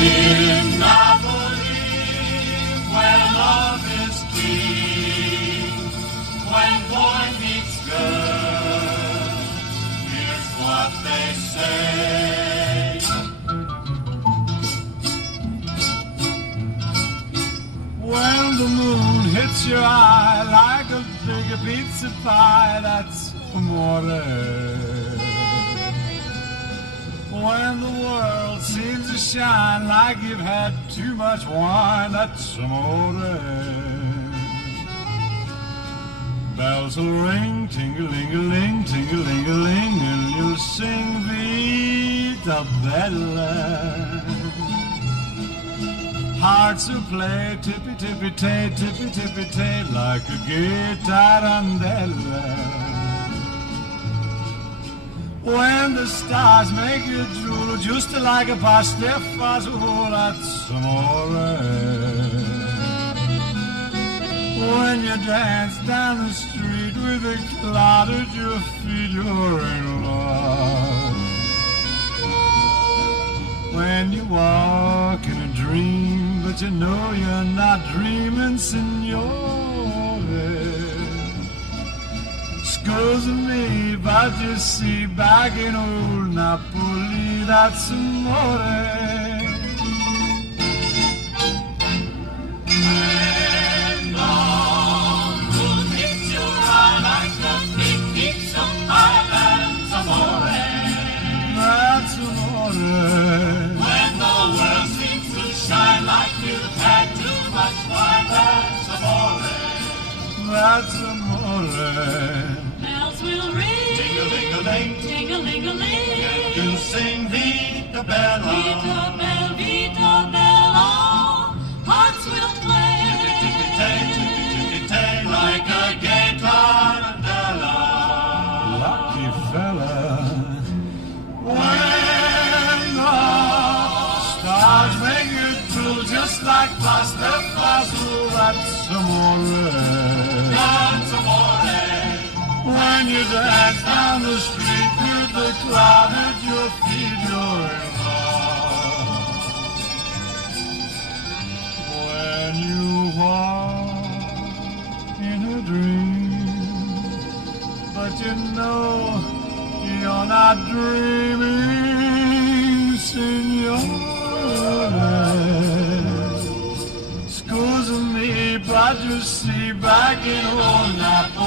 In Napoli, where love is king, when boy meets girl, here's what they say. When the moon hits your eye like a big pizza pie, that's amore. When the world seems to shine like you've had too much wine, that's amore. Bells will ring, ting-a-ling-a-ling, ting-a-ling-a-ling, and you'll sing Vita Bella. Hearts will play tippy-tippy-tay, tippy-tippy-tay, like a gay tarantella. When the stars make you drool, just like a pastifazool, that's amore. When you dance down the street with a cloud at your feet, you're in love. When you walk in a dream, but you know you're not dreaming, signore. Scusa me, but you see, back in old Napoli, that's amore. And on moon hits your eye like the big pizza pie, that's amore. That's amore. When the world seems to shine like you've had too much wine, that's amore. That's amore. Bells will ring, Ting-a-ling-a-ling, ting-a-ling-a-ling. and you'll sing Vita Bella. Vita Bella, Vita Bella. Hearts will play. Tippy-tippy-tay, tippy-tippy-tay, like a gay tarantella. Lucky fella. When the stars make you drool, just like pasta fazool, that's amore. That's amore. When you dance down the street with the cloud at your feet, you're in love. When you walk in a dream, but you know you're not dreaming, signore. Scusa me, but you see, back in old Napoli,